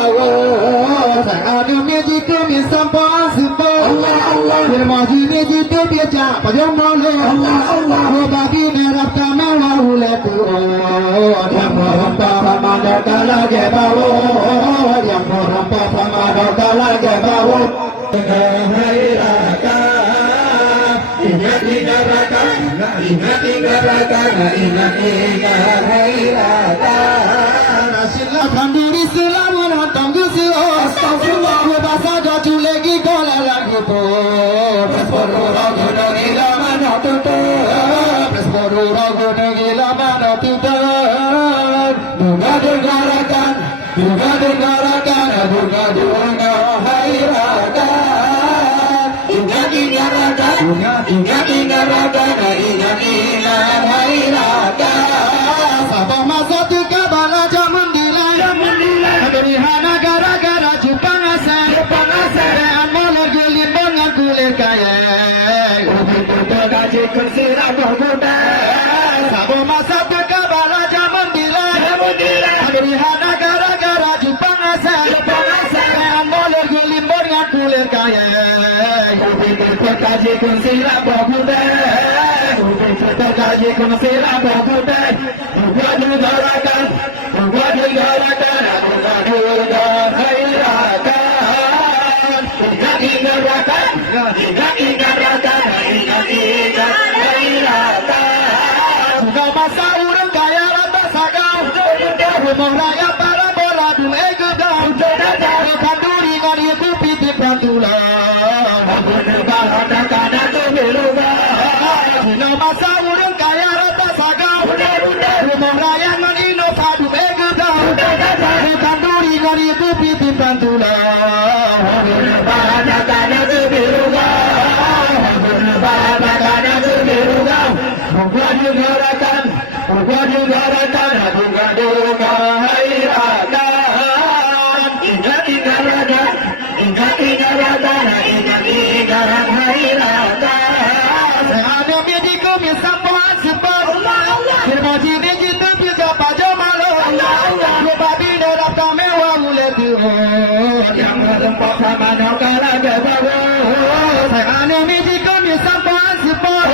bawo ada meji kami sampai sepo firman meji tu biasa pada malu bagi neraka kami wahule tu yang merompa mana kala ke bawo yang merompa mana kala ke bawo ingat neraka ingat Kanduri selamun tanggu su astagfirullah bahasa jatuh lagi kola lagi po Presporo ragu gila mana tutur Presporo ragu gila mana tutur Dunga dengarkan Dunga dengarkan Dunga dunga hairakan Ingat rakan Ingat rakan Ingat hairakan Sabah masa tu kabala jaman Hana gara-gara Jepang asal Amal gelim bangan kulit kaya Ubin tutup gaji kursi rabuh kuda Sabun masa berkabala zaman dilai Hana gara-gara Jepang asal Amal gelim bangan kulit kaya Ubin tutup gaji kursi rabuh kuda Ubin tutup gaji kursi rabuh kuda Ubin negarakan Ubin negarakan masa urang kaya rata sagau rumah raya para bola dum egedau kanduri ngari kupi di prantulan bener bahana kada tu beruga masa urang kaya rata sagau rumah raya ngari no padu egedau kanduri ngari kupi di prantulan bener bahana kada tu beruga bener bahana kada tu beruga gua digarakan Dunga dunga hairakan Ingat rakan Ingat rakan hairakan Ada meji kami sampai sebab Firman jini jitu bisa pada malu Babi dalam kami wahule tuhan Yang merempak sama nakala kebawa Ada meji kami sampai sebab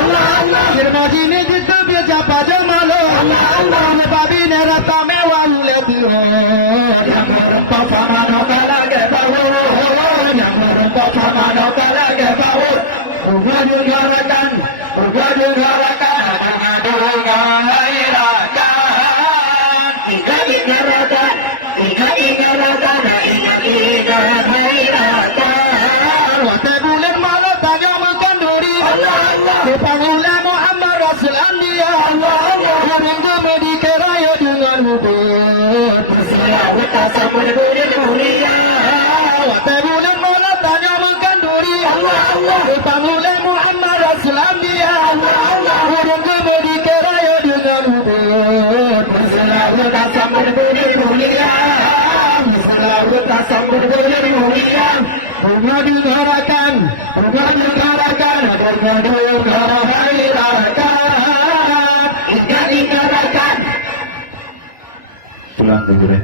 Firman jini jitu bisa pada malu Babi neraka mewah tuhan Yang merempak sama nakala kebawa Yang merempak sama nakala kebawa Gua digarakan Dunga hairakan Ingat rakan hairakan Wate bulan malam tanya makan duri Kepangulan Muhammad Rasul Anbiya Minggu medikeraya dengan hubud Persilamu tak sampai bulan mulia Wate bulan malam tanya makan duri Kepangulan Muhammad Rasul Anbiya Minggu medikeraya dengan hubud Persilamu tak sampai bulan mulia Persilamu tak sampai bulan mulia Bunga digarakan Bunga hairakan Ingat rakan pulang dulu deh.